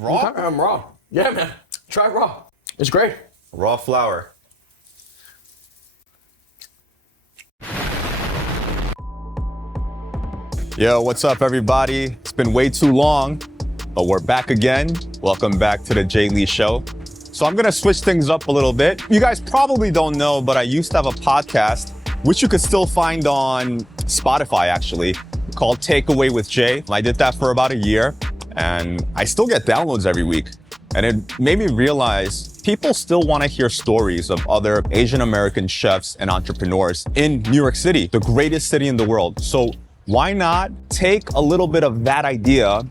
Raw? I'm raw. Yeah, man. Try raw. It's great. Raw flour. Yo, what's up, everybody? It's been way too long, but we're back again. Welcome back to the Jae Lee Show. So I'm gonna switch things up a little bit. You guys probably don't know, but I used to have a podcast, which you could still find on Spotify, actually, called Takeaway with Jay. I did that for about a year, and I still get downloads every week. And it made me realize people still want to hear stories of other Asian American chefs and entrepreneurs in New York City, the greatest city in the world. So why not take a little bit of that idea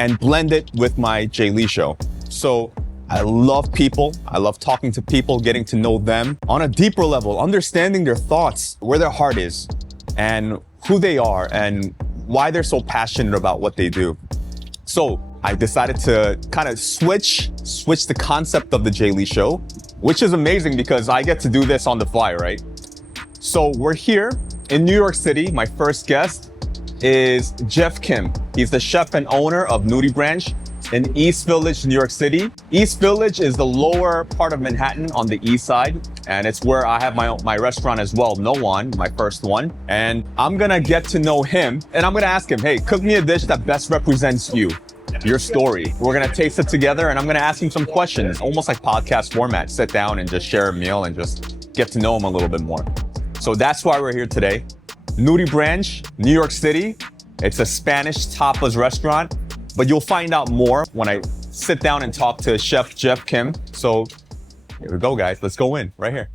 and blend it with my Jae Lee Show? So I love people. I love talking to people, getting to know them on a deeper level, understanding their thoughts, where their heart is, and who they are, and why they're so passionate about what they do. So I decided to kind of switch the concept of the Jae Lee Show, which is amazing because I get to do this on the fly, right? So we're here in New York City. My first guest is Jeff Kim. He's the chef and owner of Nudibranch in East Village, New York City. East Village is the lower part of Manhattan on the east side, and it's where I have my restaurant as well, No One, my first one. And I'm gonna get to know him, and I'm gonna ask him, hey, cook me a dish that best represents you, your story. We're gonna taste it together, and I'm gonna ask him some questions, almost like podcast format. Sit down and just share a meal and just get to know him a little bit more. So that's why we're here today. Nudibranch, New York City. It's a Spanish tapas restaurant, but you'll find out more when I sit down and talk to Chef Jeff Kim. So here we go, guys. Let's go in right here.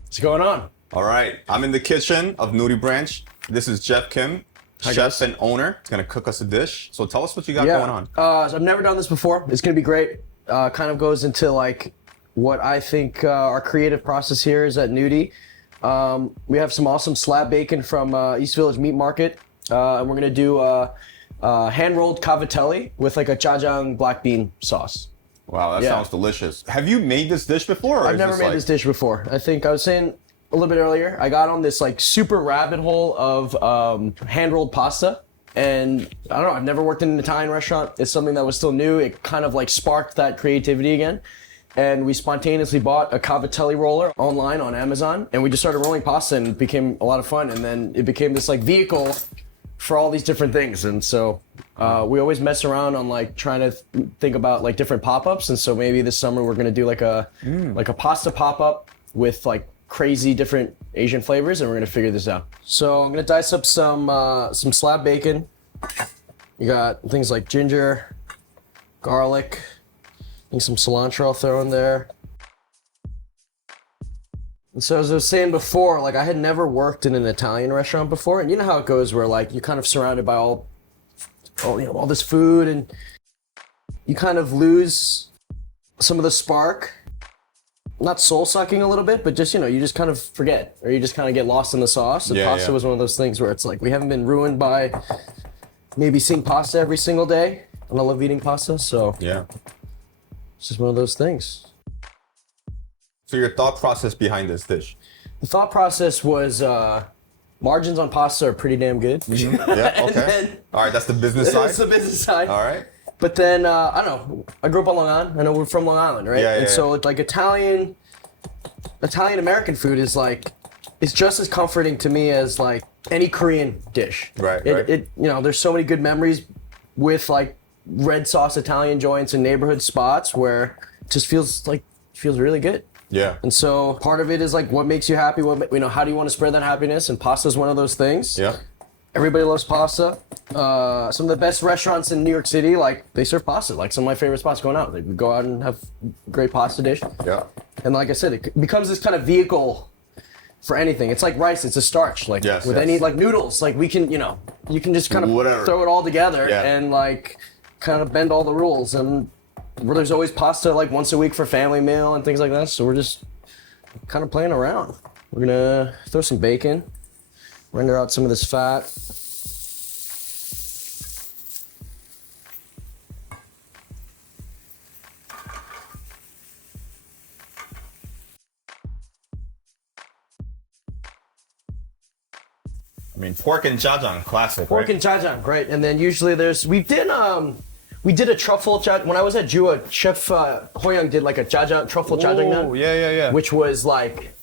What's going on? All right, I'm in the kitchen of Nudibranch. This is Jeff Kim, Hi, chef guys. and owner. He's gonna cook us a dish. So tell us what you got going on. So I've never done this before. It's gonna be great. Kind of goes into like what I think our creative process here is at Nudie. We have some awesome slab bacon from East Village Meat Market, and we're gonna do hand-rolled cavatelli with like a jajang black bean sauce. Wow, that Yeah. sounds delicious. Have you made this dish before? Or I've never made this dish before. I think I was saying a little bit earlier, I got on this like super rabbit hole of hand-rolled pasta. And I don't know, I've never worked in an Italian restaurant. It's something that was still new. It kind of like sparked that creativity again. And we spontaneously bought a cavatelli roller online on Amazon. And we just started rolling pasta, and it became a lot of fun. And then it became this like vehicle for all these different things. And so we always mess around on like trying to think about like different pop-ups. And so maybe this summer we're gonna do like a pasta pop-up with like crazy different Asian flavors, and we're gonna figure this out. So I'm gonna dice up some slab bacon. You got things like ginger, garlic, I think some cilantro I'll throw in there. And so as I was saying before, like I had never worked in an Italian restaurant before, and you know how it goes where like you're kind of surrounded by all this food, and you kind of lose some of the spark. Not soul sucking a little bit, but just, you just kind of forget, or you just kind of get lost in the sauce. And pasta was one of those things where it's like, we haven't been ruined by maybe seeing pasta every single day. And I love eating pasta, so Yeah. it's just one of those things. So your thought process behind this dish? The thought process was margins on pasta are pretty damn good. Yeah, okay. All right, that's the business side? That's the business side. All right. But then, I don't know, I grew up on Long Island. I know we're from Long Island, right? Yeah, and so it's like Italian American food is like, it's just as comforting to me as like any Korean dish. Right. There's so many good memories with like red sauce Italian joints and neighborhood spots where it just feels really good. Yeah. And so part of it is like, what makes you happy? How do you want to spread that happiness? And pasta is one of those things. Yeah. Everybody loves pasta. Some of the best restaurants in New York City, like they serve pasta. Like some of my favorite spots going out, like we go out and have a great pasta dish. Yeah. And like I said, it becomes this kind of vehicle for anything. It's like rice, it's a starch. Like any like noodles, like we can, you can just kind of throw it all together and like kind of bend all the rules. And there's always pasta like once a week for family meal and things like that. So we're just kind of playing around. We're gonna throw some bacon, render out some of this fat. I mean, pork and jajang, classic, Pork right? and jajang, right? And then usually we did a truffle jajang. When I was at Jua, Chef Hoyoung did like a jajang, truffle jajang Oh, naan, yeah. which was like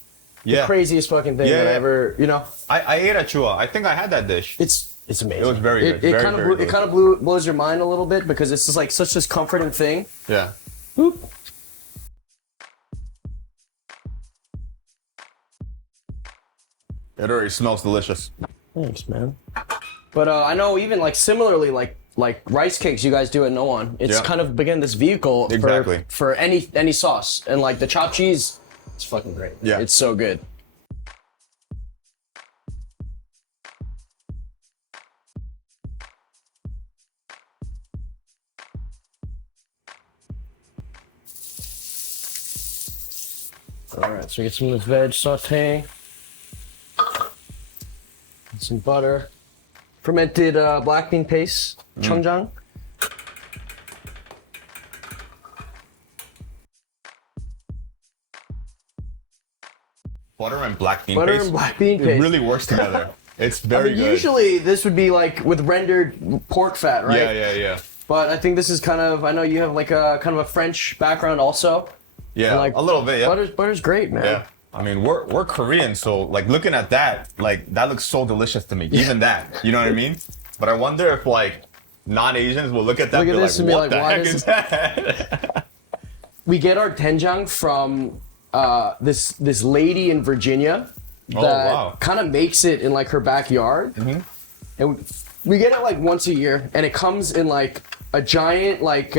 the craziest fucking thing that I ever, you know. I ate at Chua. I think I had that dish. It's amazing. It was very good. It Very, kind of very it good. kind of blows your mind a little bit because it's just like such this comforting thing. Yeah. Boop. It already smells delicious. Thanks, man. But I know even like similarly, like rice cakes you guys do at No One. It's kind of again this vehicle Exactly. for any sauce, and like the chopped cheese, it's fucking great. Yeah. It's so good. All right, so we get some of this veg sauteing. Some butter. Fermented black bean paste, chungjang. Butter and black bean Butter paste. and black bean It paste. really works together. It's very good. Usually this would be like with rendered pork fat, right? Yeah. But I think this is kind of, I know you have like a kind of a French background also. Yeah, And, like, a little bit, yeah. Butter's great, man. Yeah. I mean, we're Korean, so like looking at that, like that looks so delicious to me. Even that, you know what I mean? But I wonder if like non-Asians will look at that Look at and be this like, and be what like, the why heck does is that? We get our doenjang from this lady in Virginia that wow. kind of makes it in like her backyard. Mm-hmm. And we get it like once a year, and it comes in like a giant like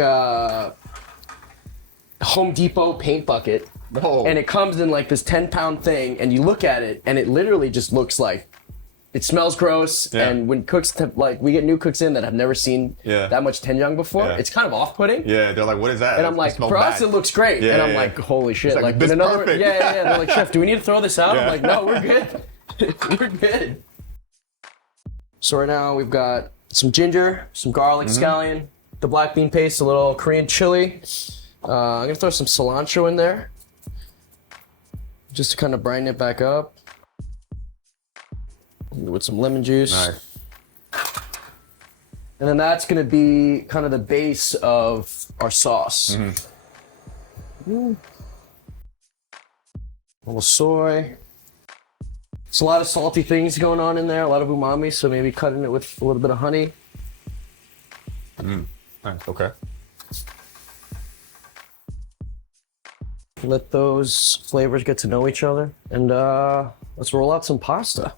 Home Depot paint bucket. Oh. And it comes in like this 10-pound thing, and you look at it, and it literally just looks like it smells gross. Yeah. And when cooks like we get new cooks in that have never seen that much doenjang before, Yeah. it's kind of off-putting. Yeah, they're like, what is that? And I'm It like, smells for us bad. it looks great. Yeah, and I'm yeah, like, yeah. holy shit. It's like, Like this in another perfect. yeah. They're like, chef, do we need to throw this out? Yeah. I'm like, no, we're good. We're good. So right now we've got some ginger, some garlic scallion, the black bean paste, a little Korean chili. I'm gonna throw some cilantro in there, just to kind of brighten it back up. With some lemon juice. Nice. And then that's gonna be kind of the base of our sauce. A little soy. It's a lot of salty things going on in there, a lot of umami, so maybe cutting it with a little bit of honey. Nice, okay. Let those flavors get to know each other. And let's roll out some pasta.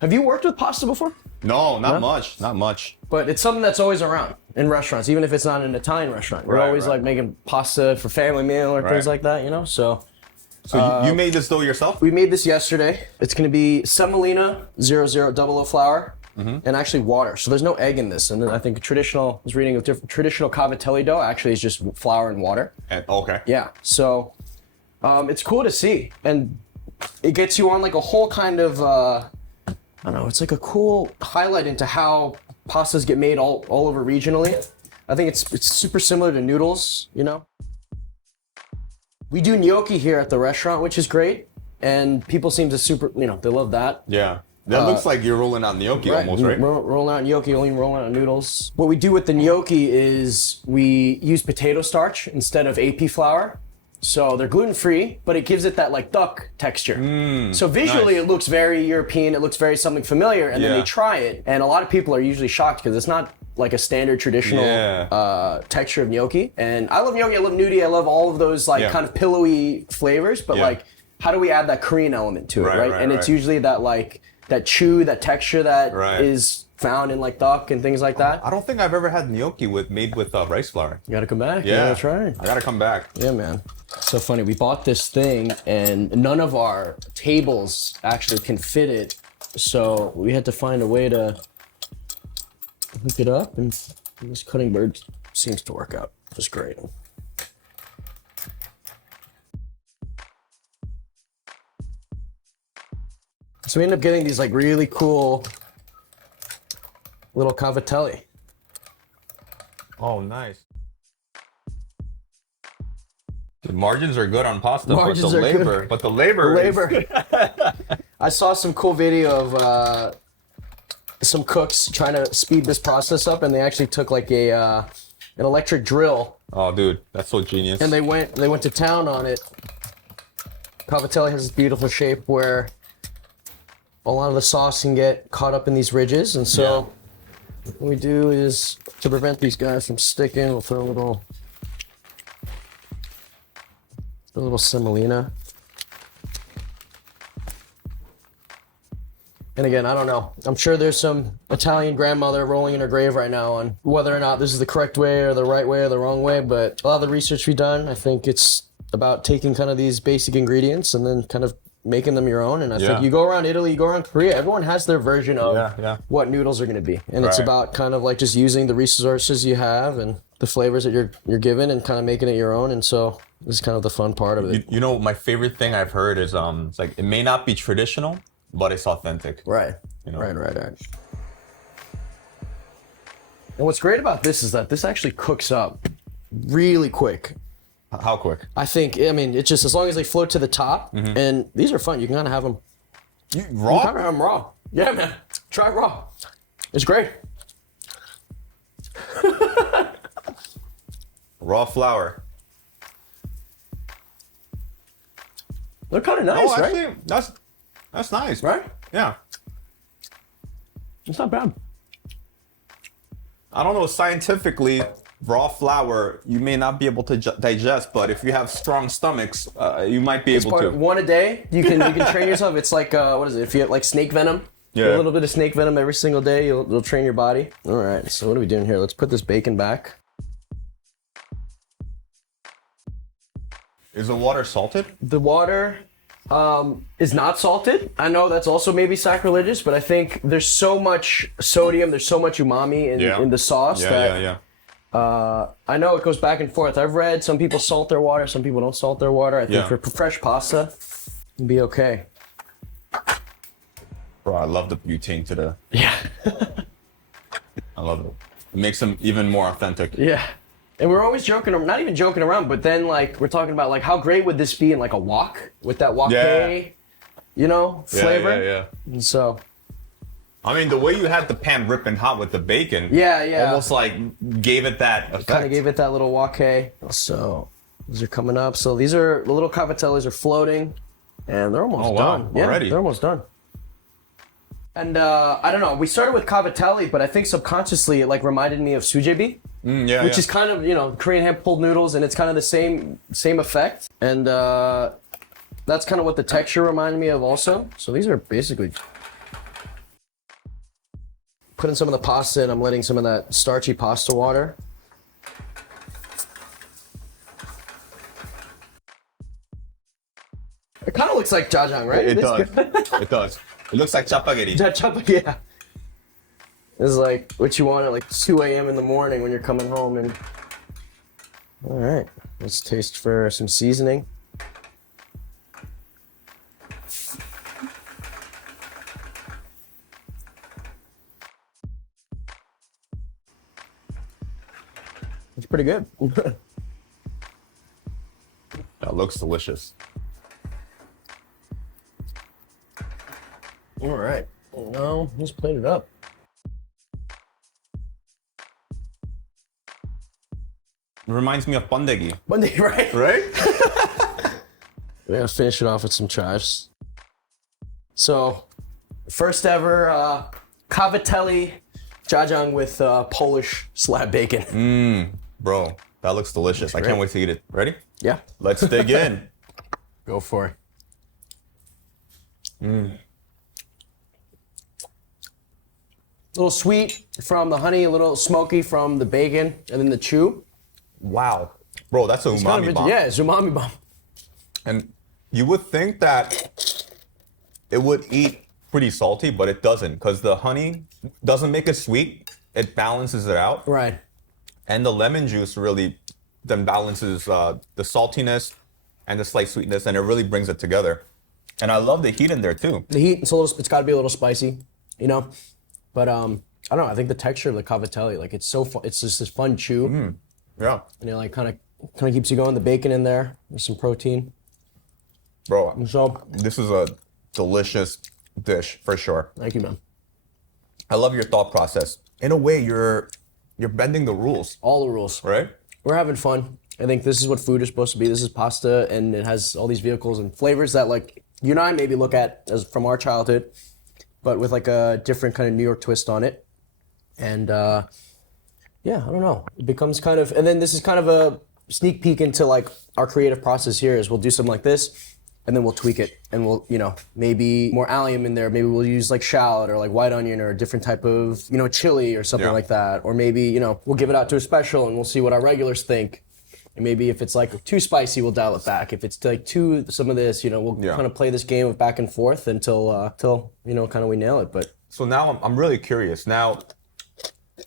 Have you worked with pasta before? No, not much. Not much. But it's something that's always around in restaurants, even if it's not an Italian restaurant. We're Right, always right. like making pasta for family meal or things Right. like that, you know? So So you made this dough yourself? we made this yesterday. It's gonna be semolina 0000 flour and actually water. So there's no egg in this. And then I think I was reading of traditional cavatelli dough actually is just flour and water. Okay. Yeah. So it's cool to see. And it gets you on like a whole kind of, I don't know, it's like a cool highlight into how pastas get made all over regionally. I think it's super similar to noodles, you know? We do gnocchi here at the restaurant, which is great. And people seem to they love that. Yeah. That looks like you're rolling out gnocchi almost, right? Rolling out gnocchi, only rolling out noodles. What we do with the gnocchi is we use potato starch instead of AP flour. So they're gluten-free, but it gives it that like duck texture. So visually nice. it looks very European, it looks very something familiar, and then Yeah. they try it, and a lot of people are usually shocked because it's not like a standard traditional texture of gnocchi. And I love gnocchi, I love nudi, I love all of those like kind of pillowy flavors, but like how do we add that Korean element to it, right? And it's usually that like that chew, that texture that is found in like duck and things like that. I don't think I've ever had gnocchi made with rice flour. You gotta come back. Yeah. You gotta try it. I gotta come back. Yeah, man. So funny. We bought this thing and none of our tables actually can fit it. So we had to find a way to hook it up, and this cutting board seems to work out just great. So we end up getting these like really cool little cavatelli. Oh, nice. The margins are good on pasta, Margins but are the labor, good. but the labor, Labor. I saw some cool video of some cooks trying to speed this process up, and they actually took like an electric drill. Oh, dude, that's so genius. And they went to town on it. Cavatelli has this beautiful shape where a lot of the sauce can get caught up in these ridges, and so what we do is, to prevent these guys from sticking, we'll throw a little semolina. And again, I don't know. I'm sure there's some Italian grandmother rolling in her grave right now on whether or not this is the correct way or the right way or the wrong way, but a lot of the research we've done, I think it's about taking kind of these basic ingredients and then kind of making them your own. And I think you go around Italy, you go around Korea, everyone has their version of what noodles are going to be. And it's about kind of like just using the resources you have and the flavors that you're given and kind of making it your own. And so this is kind of the fun part of it. You know, my favorite thing I've heard is it's like, it may not be traditional, but it's authentic. Right. You know? Right. And what's great about this is that this actually cooks up really quick. How quick? I think, I mean, it's just as long as they float to the top, and these are fun. You can kind of have them Raw? You kind of have them raw. Yeah, man. Try it raw. It's great. Raw flour. They're kind of nice, right? Actually, that's nice. Right? Yeah. It's not bad. I don't know, scientifically, raw flour, you may not be able to digest, but if you have strong stomachs, you might be able to. One a day, you can train yourself. It's like, what is it? If you have like snake venom, a little bit of snake venom every single day, you'll train your body. All right, so what are we doing here? Let's put this bacon back. Is the water salted? The water is not salted. I know that's also maybe sacrilegious, but I think there's so much sodium, there's so much umami in the sauce that I know it goes back and forth. I've read some people salt their water, some people don't salt their water. I think for fresh pasta, it'd be okay. Bro, I love the butane to the... Yeah. I love it. It makes them even more authentic. Yeah. And we're always joking, not even joking around, but then like we're talking about like how great would this be in like a wok with that wok flavor. Yeah. And so, I mean, the way you had the pan ripping hot with the bacon, almost like gave it that effect. Kind of gave it that little wok. So these are coming up. So these are the little cavatellis are floating, and they're almost done. Yeah, already. They're almost done. And I don't know. We started with cavatelli, but I think subconsciously it like reminded me of sujebi. Which is kind of, Korean hand pulled noodles, and it's kind of the same effect. And that's kind of what the texture reminded me of also. So these are basically putting some of the pasta in. I'm letting some of that starchy pasta water. It kind of looks like jajang, right? It does. It does. It looks like chapaghetti. Yeah. It's like what you want at like 2 a.m. in the morning when you're coming home. And all right, let's taste for some seasoning. It's pretty good. That looks delicious. All right, now let's plate it up. It reminds me of bandegi. Bandegi, right? Right? We're gonna finish it off with some chives. So, first ever cavatelli jajang with Polish slab bacon. Bro, that looks delicious. I can't wait to eat it. Ready? Yeah. Let's dig in. Go for it. A little sweet from the honey, a little smoky from the bacon, and then the chew. Wow. Bro, that's a umami bomb. Yeah, it's umami bomb. And you would think that it would eat pretty salty, but it doesn't, because the honey doesn't make it sweet. It balances it out. Right. And the lemon juice really then balances the saltiness and the slight sweetness, and it really brings it together. And I love the heat in there too. The heat, it's got to be a little spicy, But I don't know. I think the texture of the cavatelli, like it's so fun. It's just this fun chew. Yeah. And it like kind of keeps you going. The bacon in there, there's some protein. Bro, So this is a delicious dish for sure. thank you, man. I love your thought process. In a way, you're bending the rules, All the rules. right? We're having fun. I think this is what food is supposed to be. This is pasta, and it has all these vehicles and flavors that like you and I maybe look at as from our childhood, but with like a different kind of New York twist on it. And yeah, I don't know. It becomes kind of, and then this is kind of a sneak peek into like our creative process here is we'll do something like this, and then we'll tweak it, and we'll, you know, maybe more allium in there. Maybe we'll use like shallot or like white onion or a different type of, you know, chili or something like that. Or maybe, you know, we'll give it out to a special and we'll see what our regulars think. And maybe if it's like too spicy, we'll dial it back. If it's like too some of this, you know, we'll kind of play this game of back and forth until you know, kind of we nail it. But so now I'm really curious. Now,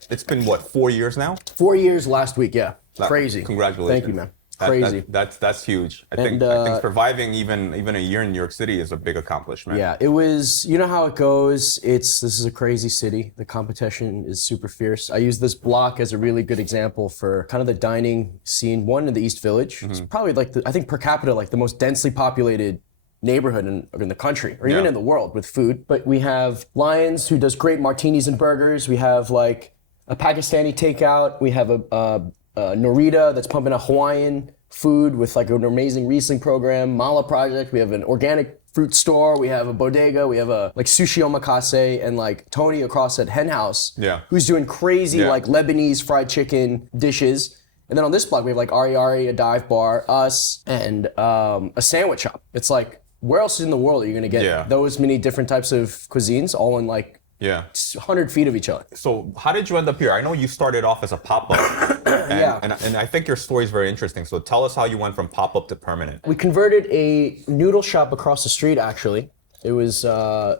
it's been what, 4 years now? 4 years last week, yeah. Crazy. Congratulations. Thank you, man. Crazy. That's huge. I think surviving even a year in New York City is a big accomplishment. Yeah, it was. You know how it goes. This is a crazy city. The competition is super fierce. I use this block as a really good example for kind of the dining scene. One in the East Village. It's probably like I think per capita like the most densely populated neighborhood in the country or even in the world with food. But we have Lions, who does great martinis and burgers. We have like a Pakistani takeout. We have a Norita that's pumping a Hawaiian food with like an amazing Riesling program. Mala Project. We have an organic fruit store. We have a bodega. We have a like sushi omakase, and like Tony across at Hen House, who's doing crazy like Lebanese fried chicken dishes. And then on this block we have like Ari Ari, a dive bar, us, and a sandwich shop. It's like, where else in the world are you gonna get those many different types of cuisines all in like 100 feet of each other? So how did you end up here? I know you started off as a pop-up. And I think your story is very interesting. So tell us how you went from pop-up to permanent. We converted a noodle shop across the street, actually. It was, I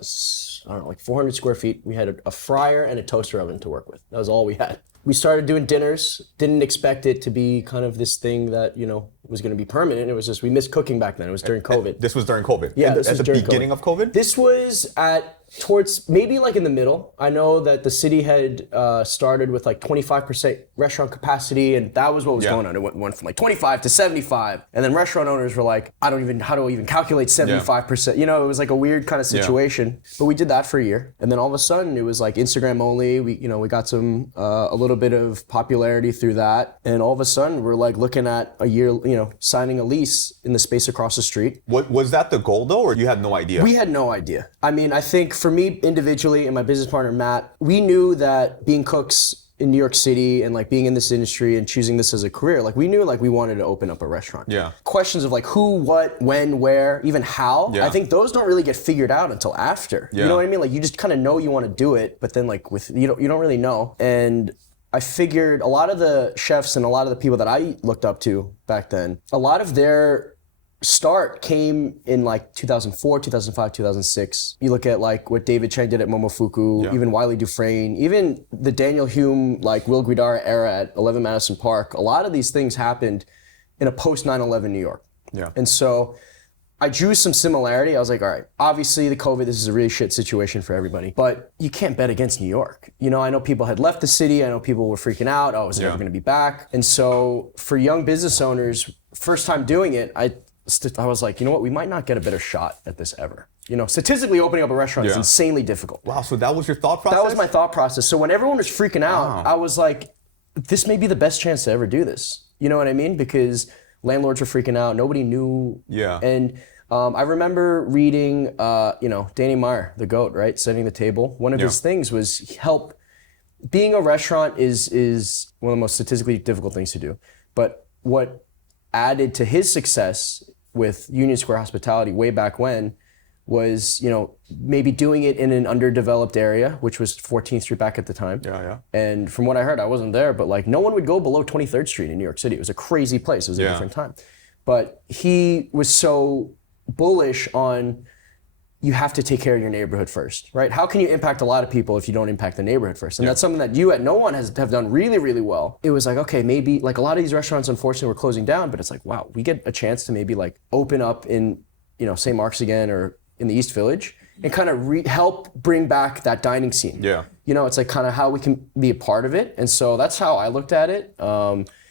don't know, like 400 square feet. We had a fryer and a toaster oven to work with. That was all we had. We started doing dinners. Didn't expect it to be kind of this thing that, you know, was going to be permanent. It was just, we missed cooking back then. It was during COVID. This was during COVID? Yeah, this was at the beginning of COVID? This was towards maybe like in the middle. I know that the city had started with like 25% restaurant capacity, and that was what was going on. It went from like 25 to 75, and then restaurant owners were like, how do I even calculate 75%? You know, it was like a weird kind of situation. But we did that for a year, and then all of a sudden it was like Instagram only. We got some a little bit of popularity through that, and all of a sudden we're like looking at a year, you know, signing a lease in the space across the street. What was that the goal though, or you had no idea? We had no idea. I mean, I think for me individually and my business partner Matt, we knew that being cooks in New York City and like being in this industry and choosing this as a career, like we knew like we wanted to open up a restaurant. Yeah. Questions of like who, what, when, where, even how. I think those don't really get figured out until after. You know what I mean? Like you just kind of know you want to do it, but then like you don't really know. And I figured a lot of the chefs and a lot of the people that I looked up to back then, a lot of their start came in like 2004, 2005, 2006. You look at like what David Chang did at Momofuku, even Wiley Dufresne, even the Daniel Hume, like Will Guidara era at 11 Madison Park. A lot of these things happened in a post 9/11 New York. And so I drew some similarity. I was like, all right, obviously the COVID, this is a really shit situation for everybody, but you can't bet against New York. You know, I know people had left the city. I know people were freaking out. Oh, is it ever going to be back? And so for young business owners, first time doing it, I was like, you know what, we might not get a better shot at this ever. You know, statistically opening up a restaurant is insanely difficult. Wow, so that was your thought process? That was my thought process. So when everyone was freaking out, I was like, this may be the best chance to ever do this. You know what I mean? Because landlords were freaking out. Nobody knew. And I remember reading, Danny Meyer, the GOAT, right? Setting the table. One of his things was being a restaurant is one of the most statistically difficult things to do. But what added to his success with Union Square Hospitality way back when was, you know, maybe doing it in an underdeveloped area, which was 14th Street back at the time. And from what I heard, I wasn't there, but like no one would go below 23rd Street in New York City. It was a crazy place. It was a different time. But he was so bullish on, you have to take care of your neighborhood first, right? How can you impact a lot of people if you don't impact the neighborhood first? And that's something that you at No One have done really, really well. It was like, okay, maybe like a lot of these restaurants unfortunately were closing down, but it's like, wow, we get a chance to maybe like open up in, you know, St. Mark's again or in the East Village and kind of help bring back that dining scene. You know, it's like kind of how we can be a part of it. And so that's how I looked at it.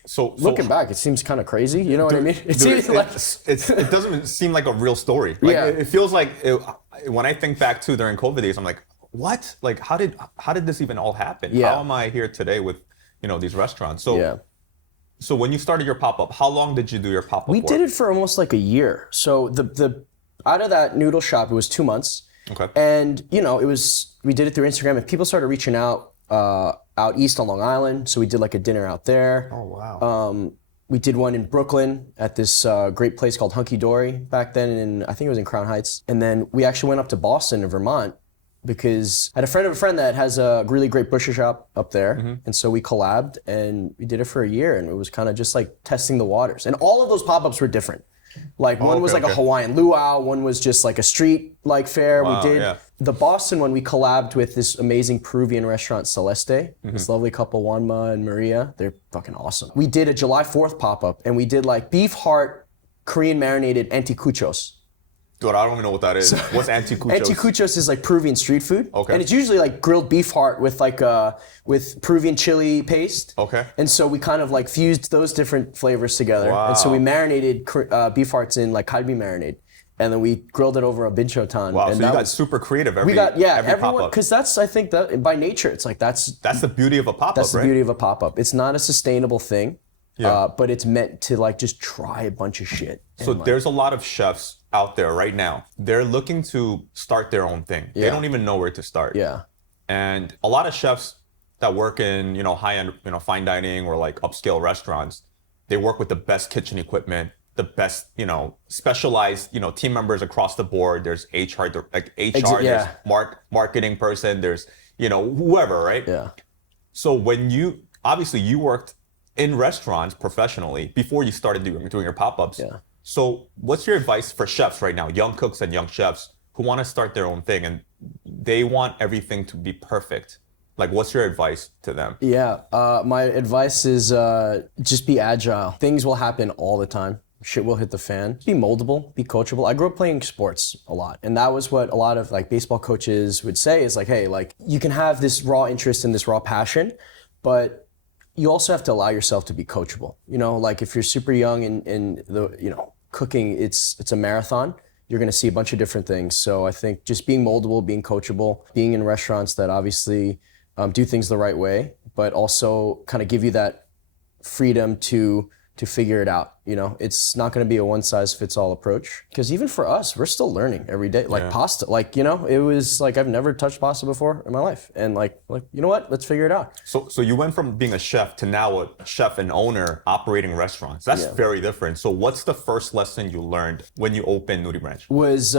So looking back, it seems kind of crazy. You know what I mean? It doesn't seem like a real story. Like, it feels like when I think back to during COVID days, I'm like, what? Like, how did this even all happen? Yeah. How am I here today with, these restaurants? So, Yeah. so when you started your pop-up, how long did you do your pop-up We for? did it for almost like a year. So the out of that noodle shop, it was 2 months. Okay. And we did it through Instagram, and people started reaching out out east on Long Island. So we did like a dinner out there. Oh, wow. We did one in Brooklyn at this great place called Hunky Dory back then, I think it was in Crown Heights. And then we actually went up to Boston and Vermont because I had a friend of a friend that has a really great butcher shop up there. And so we collabed and we did it for a year, and it was kind of just like testing the waters. And all of those pop-ups were different. Like one was like a Hawaiian luau, one was just like a street like fair. Wow, we did yeah. the Boston one. We collabed with this amazing Peruvian restaurant Celeste. This lovely couple, Juanma and Maria. They're fucking awesome. We did a July 4th pop-up, and we did like beef heart, Korean marinated anticuchos. Dude, I don't even know what that is. What's anticuchos? Anticuchos is like Peruvian street food. Okay. And it's usually like grilled beef heart with like with Peruvian chili paste. Okay. And so we kind of like fused those different flavors together. Wow. And so we marinated beef hearts in like kalbi marinade. And then we grilled it over a binchotan. Wow, and so you got super creative every everyone, pop-up. because that's, I think that by nature, it's like that's the beauty of a pop-up, the right? beauty of a pop-up. It's not a sustainable thing, Yeah. but it's meant to like just try a bunch of shit. So there's a lot of chefs out there right now. They're looking to start their own thing. They don't even know where to start. Yeah. And a lot of chefs that work in, high-end, fine dining or like upscale restaurants, they work with the best kitchen equipment, the best, specialized, team members across the board. There's HR, there's marketing person, there's, whoever, right? Yeah. So when obviously you worked in restaurants professionally before you started doing your pop-ups. Yeah. So what's your advice for chefs right now, young cooks and young chefs who want to start their own thing and they want everything to be perfect? Like, what's your advice to them? Yeah, my advice is just be agile. Things will happen all the time. Shit will hit the fan. Be moldable, be coachable. I grew up playing sports a lot, and that was what a lot of like baseball coaches would say is like, hey, like you can have this raw interest and this raw passion, but you also have to allow yourself to be coachable. Like if you're super young and the cooking, it's a marathon. You're going to see a bunch of different things. So I think just being moldable, being coachable, being in restaurants that obviously do things the right way, but also kind of give you that freedom to figure it out. It's not going to be a one-size-fits-all approach. Because even for us, we're still learning every day. Like pasta, it was like I've never touched pasta before in my life, and like you know what? Let's figure it out. So you went from being a chef to now a chef and owner operating restaurants. That's very different. So what's the first lesson you learned when you opened Nudibranch? Was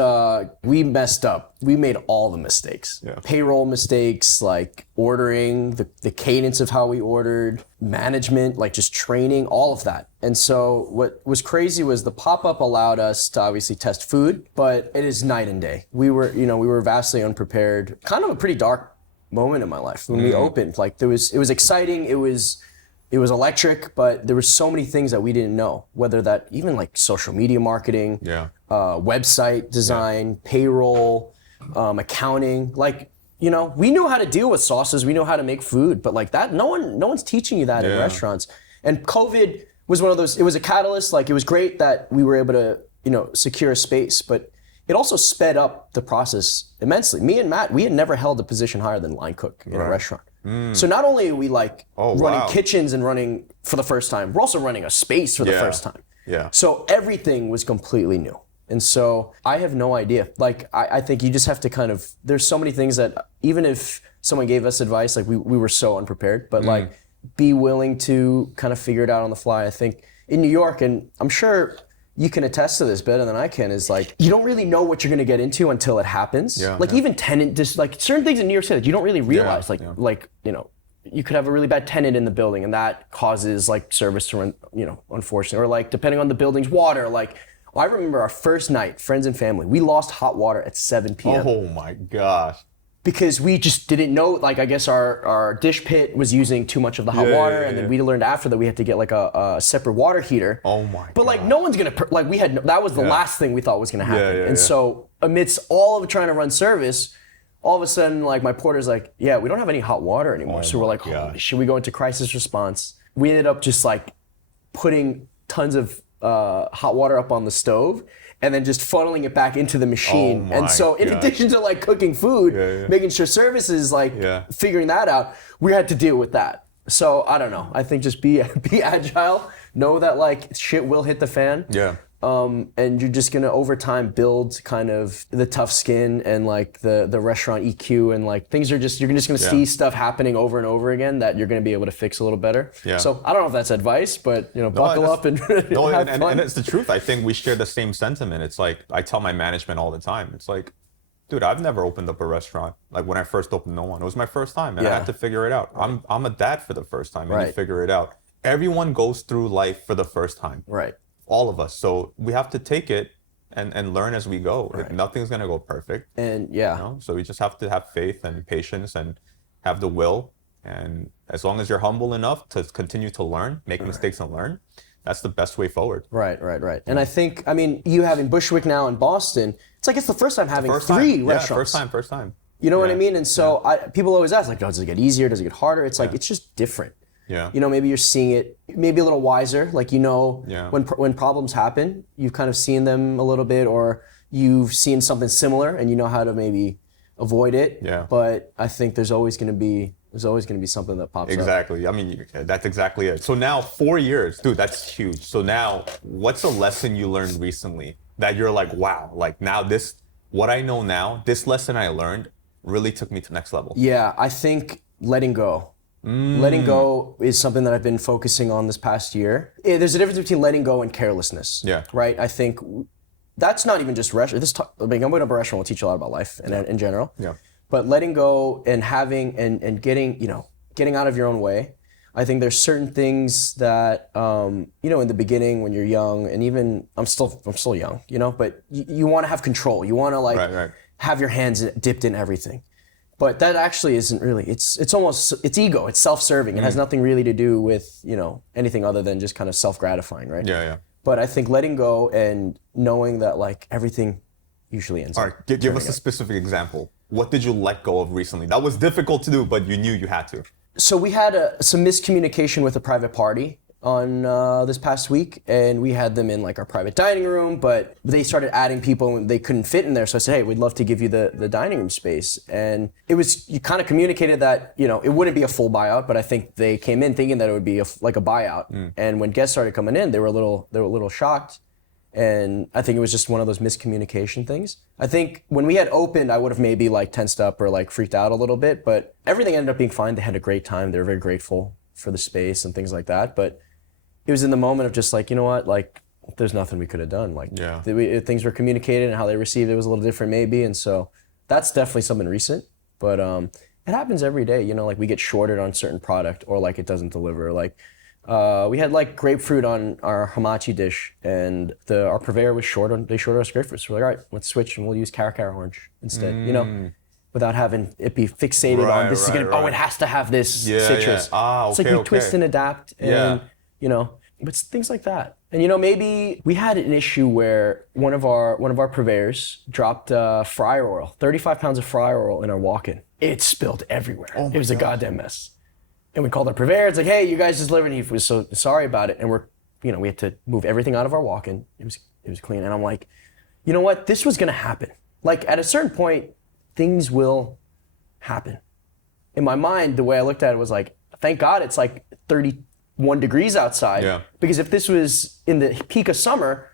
we messed up. We made all the mistakes. Yeah. Payroll mistakes, like ordering, the cadence of how we ordered, management, like just training, all of that. And so what was crazy was the pop-up allowed us to obviously test food, but it is night and day. We were vastly unprepared. Kind of a pretty dark moment in my life when we opened. Like it was exciting, it was electric, but there were so many things that we didn't know, whether that even like social media marketing, website design, payroll, accounting, like, we knew how to deal with sauces, we know how to make food, but like that, no one's teaching you that in restaurants. And COVID was one of those, it was a catalyst. Like it was great that we were able to, secure a space, but it also sped up the process immensely. Me and Matt, we had never held a position higher than line cook in a restaurant. So not only are we like running kitchens and running for the first time, we're also running a space for the first time. Yeah. So everything was completely new. And so I have no idea. Like, I think you just have to there's so many things that even if someone gave us advice, like we were so unprepared, but like be willing to kind of figure it out on the fly. I think in New York, and I'm sure you can attest to this better than I can, is like, you don't really know what you're going to get into until it happens. Even tenant, just like certain things in New York City that you don't really realize, you could have a really bad tenant in the building and that causes like service to run, unfortunately, or like depending on the building's water, like, I remember our first night, friends and family, we lost hot water at 7 p.m. Oh my gosh. Because we just didn't know, like I guess our dish pit was using too much of the hot water, and then we learned after that we had to get like a separate water heater. Oh my god. But like no one's gonna, that was the last thing we thought was gonna happen. So amidst all of trying to run service, all of a sudden like my porter's like, yeah, we don't have any hot water anymore. So we're like, holy, should we go into crisis response? We ended up just like putting tons of hot water up on the stove and then just funneling it back into the machine. Oh And so in God. addition to like cooking food, making sure service is like figuring that out, we had to deal with that. So I don't know. I think just be agile, know that like shit will hit the fan. Yeah. And you're just gonna over time build kind of the tough skin and like the restaurant EQ and like things are just, you're just gonna see stuff happening over and over again that you're gonna be able to fix a little better. Yeah. So I don't know if that's advice, but buckle up and have fun. And it's the truth. I think we share the same sentiment. It's like, I tell my management all the time. It's like, dude, I've never opened up a restaurant. Like when I first opened no one, it was my first time and I had to figure it out. I'm a dad for the first time and you figure it out. Everyone goes through life for the first time. Right. All of us. So we have to take it and learn as we go. Right. Nothing's going to go perfect. And so we just have to have faith and patience and have the will. And as long as you're humble enough to continue to learn, make mistakes and learn, that's the best way forward. Right. And I think, you having Bushwick now in Boston, it's like it's the first time having three restaurants. First time. You know what I mean? And so people always ask, like, does it get easier? Does it get harder? It's like, it's just different. Yeah. Maybe you're seeing it maybe a little wiser, like when problems happen, you've kind of seen them a little bit, or you've seen something similar and you know how to maybe avoid it. Yeah. But I think there's always going to be something that pops up. Exactly. That's exactly it. So now 4 years, dude, that's huge. So now what's a lesson you learned recently that you're like, wow, like now what I know now, this lesson I learned really took me to the next level? Yeah, I think letting go. Letting go is something that I've been focusing on this past year. There's a difference between letting go and carelessness. Yeah. Right? I think that's not even just restaurant. Opening up a restaurant will teach you a lot about life and in general. Yeah. But letting go and having and getting out of your own way. I think there's certain things that in the beginning when you're young, and even I'm still young, but you want to have control. You want to have your hands dipped in everything. But that actually isn't really, it's ego, it's self-serving. It has nothing really to do with, anything other than just kind of self-gratifying, right? Yeah. But I think letting go and knowing that like everything usually ends up. All right, give us a specific example. What did you let go of recently? That was difficult to do, but you knew you had to. So we had some miscommunication with a private party on this past week, and we had them in like our private dining room, but they started adding people and they couldn't fit in there. So I said, hey, we'd love to give you the dining room space. And you kind of communicated that, it wouldn't be a full buyout, but I think they came in thinking that it would be like a buyout. And when guests started coming in, they were a little shocked. And I think it was just one of those miscommunication things. I think when we had opened, I would have maybe like tensed up or like freaked out a little bit, but everything ended up being fine. They had a great time. They were very grateful for the space and things like that. But it was in the moment of just like, you know what, like there's nothing we could have done. Like things were communicated and how they received it was a little different maybe. And so that's definitely something recent, but it happens every day. Like we get shorted on certain product or like it doesn't deliver. Like we had like grapefruit on our hamachi dish and our purveyor was they shorted us grapefruit. So we're like, all right, let's switch and we'll use cara orange instead, without having it be fixated on this is going to, it has to have this citrus. Yeah. It's like we twist and adapt and, but things like that. And maybe we had an issue where one of our purveyors dropped fryer oil, 35 pounds of fryer oil in our walk-in. It spilled everywhere. It was a goddamn mess. And we called our purveyor. It's like, hey, you guys just delivered. He was so sorry about it. And we had to move everything out of our walk-in. It was clean. And I'm like, you know what? This was gonna happen. Like at a certain point, things will happen. In my mind, the way I looked at it was like, thank God it's like 31 degrees outside. Yeah. Because if this was in the peak of summer,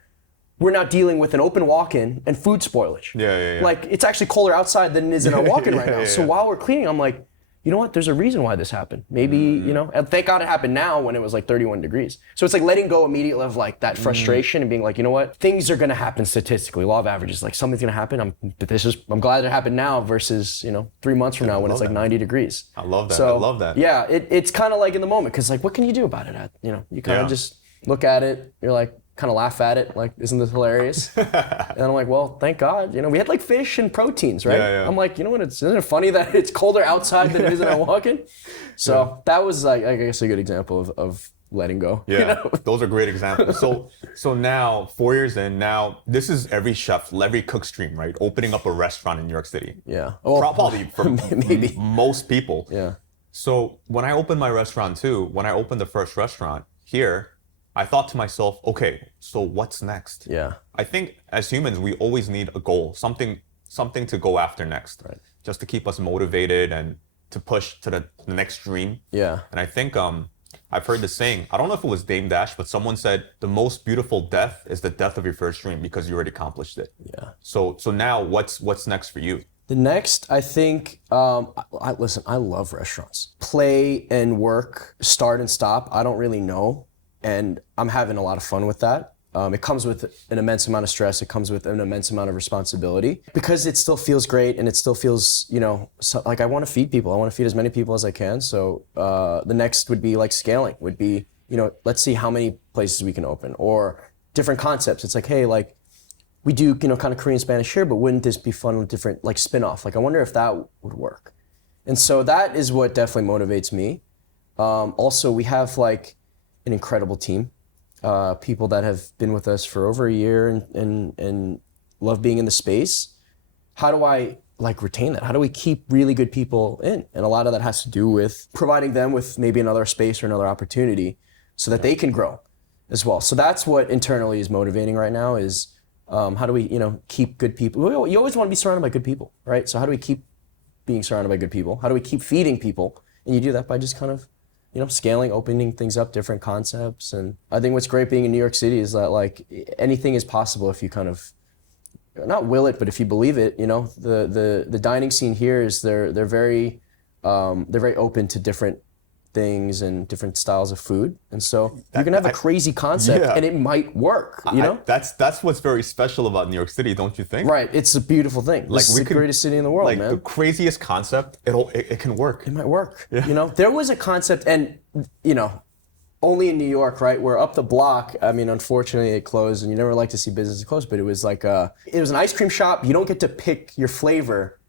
we're now dealing with an open walk-in and food spoilage. Yeah. Like it's actually colder outside than it is in our walk-in right now. So while we're cleaning, I'm like, you know what? There's a reason why this happened. Maybe, and thank God it happened now when it was like 31 degrees. So it's like letting go immediately of like that frustration and being like, you know what? Things are gonna happen statistically. Law of averages, like something's gonna happen. I'm glad it happened now versus, 3 months from now when it's like 90 degrees. I love that. So, I love that. Yeah, it's kind of like in the moment because like, what can you do about it? You kind of just look at it. You're like, kind of laugh at it, like, isn't this hilarious? And I'm like, well, thank God. We had like fish and proteins, right? Yeah. I'm like, you know what? Isn't it funny that it's colder outside than it is in our walk-in? So that was, like, I guess, a good example of letting go. Yeah, those are great examples. So now, 4 years in, now this is every chef, every cook's dream, right? Opening up a restaurant in New York City. Yeah. Probably for maybe most people. Yeah. So when I opened my restaurant too, when I opened the first restaurant here, I thought to myself, okay, so what's next? Yeah. I think as humans, we always need a goal, something to go after next, Right. just to keep us motivated and to push to the next dream. Yeah. And I think I've heard the saying, I don't know if it was Dame Dash, but someone said the most beautiful death is the death of your first dream because you already accomplished it. Yeah. So now what's next for you? The next, I think, listen, I love restaurants. Play and work, start and stop, I don't really know. And I'm having a lot of fun with that. It comes with an immense amount of stress. It comes with an immense amount of responsibility because it still feels great and it still feels, like I want to feed people. I want to feed as many people as I can. So the next would be like scaling, would be, let's see how many places we can open or different concepts. It's like, hey, like, we do, kind of Korean Spanish here, but wouldn't this be fun with different, like, spin-off? Like, I wonder if that would work. And so that is what definitely motivates me. Also, we have, like, an incredible team. People that have been with us for over a year and love being in the space. How do I, like, retain that? How do we keep really good people in? And a lot of that has to do with providing them with maybe another space or another opportunity so that they can grow as well. So that's what internally is motivating right now is, how do we, keep good people? You always want to be surrounded by good people, right? So how do we keep being surrounded by good people? How do we keep feeding people? And you do that by just kind of, scaling, opening things up, different concepts. And I think what's great being in New York City is that, like, anything is possible if you kind of, not will it, but if you believe it. The dining scene here is they're very open to different things and different styles of food, and so you can have a crazy concept and it might work. That's what's very special about New York City, don't you think? Right, it's a beautiful thing. Like, it's the greatest city in the world, man. The craziest concept, it can work. It might work. Yeah. There was a concept, and only in New York, right? Where up the block, I mean, unfortunately it closed, and you never like to see businesses close, but it was like it was an ice cream shop. You don't get to pick your flavor.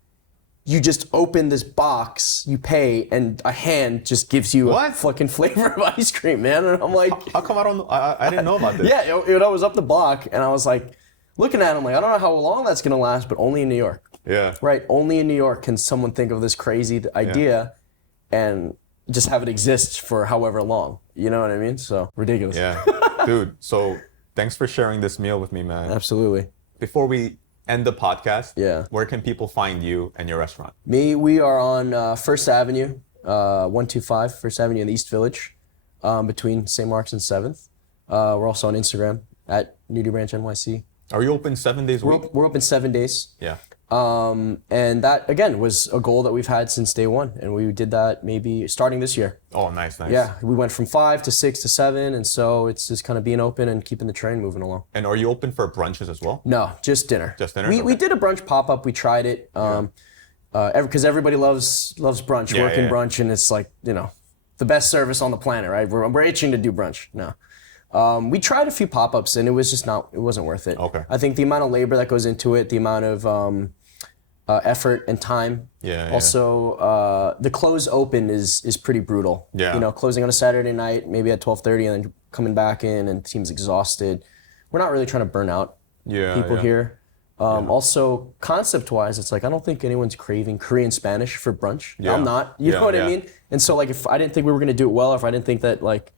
You just open this box, you pay, and a hand just gives you a fucking flavor of ice cream, man. And I'm like, how come I didn't know about this? Yeah, I was up the block, and I was like, looking at him, like, I don't know how long that's gonna last, but only in New York. Yeah. Right, only in New York can someone think of this crazy idea and just have it exist for however long. You know what I mean? So, ridiculous. Yeah. Dude, so thanks for sharing this meal with me, man. Absolutely. Before we end the podcast, yeah, where can people find you and your restaurant? We are on First Avenue, 125 First Avenue in the East Village, between St. Mark's and 7th. We're also on Instagram at Nudibranch NYC. Are you open 7 days a week? We're open 7 days. Yeah. And that, again, was a goal that we've had since day one. And we did that maybe starting this year. Oh, nice. Yeah, we went from 5 to 6 to 7. And so it's just kind of being open and keeping the train moving along. And are you open for brunches as well? No, just dinner. Just dinner? We did a brunch pop-up. We tried it. Because everybody loves brunch, working brunch. And it's like, the best service on the planet, right? We're itching to do brunch. No. We tried a few pop-ups and it wasn't worth it. Okay. I think the amount of labor that goes into it, the amount of effort and time. Yeah. Also, the close open is pretty brutal. Yeah. Closing on a Saturday night, maybe at 12:30, and then coming back in and the team's exhausted. We're not really trying to burn out people here. Also, concept-wise, it's like I don't think anyone's craving Korean Spanish for brunch. Yeah. I'm not. You know what I mean? And so, like, if I didn't think we were going to do it well, if I didn't think that, like,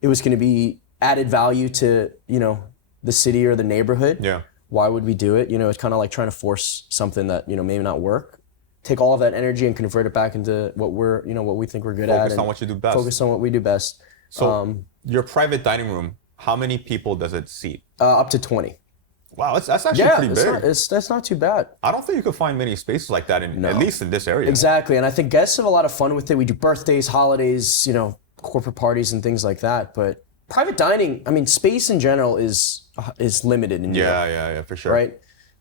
it was going to be added value to, the city or the neighborhood, why would we do it? It's kind of like trying to force something that, may not work. Take all of that energy and convert it back into what what we think we're good at. Focus on what you do best. Focus on what we do best. So your private dining room, how many people does it seat? Up to 20. Wow, that's actually pretty big. That's not too bad. I don't think you could find many spaces like that at least in this area. Exactly, and I think guests have a lot of fun with it. We do birthdays, holidays, corporate parties and things like that. But private dining, I mean, space in general is limited in New York. Yeah, for sure. Right?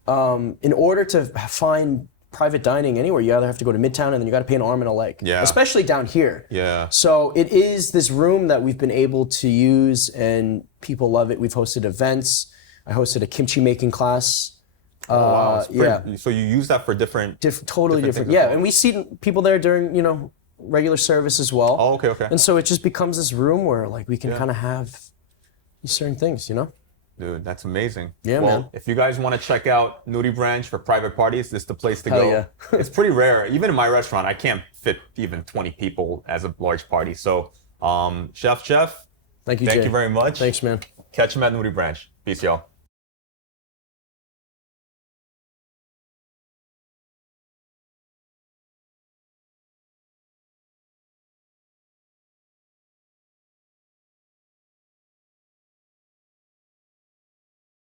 In order to find private dining anywhere, you either have to go to Midtown and then you got to pay an arm and a leg. Yeah. Especially down here. Yeah. So it is this room that we've been able to use and people love it. We've hosted events. I hosted a kimchi making class. Wow. So you use that for totally different. Yeah, and we see people there during, regular service as well. Oh, okay. And so it just becomes this room where, like, we can kind of have these certain things, Dude, that's amazing. Yeah, man. If you guys want to check out Nudibranch for private parties, this is the place to Hell go. yeah. It's pretty rare. Even in my restaurant, I can't fit even 20 people as a large party. So, Chef, Thank you, Thank Jay. you very much. Thanks, man. Catch him at Nudibranch. Peace, y'all.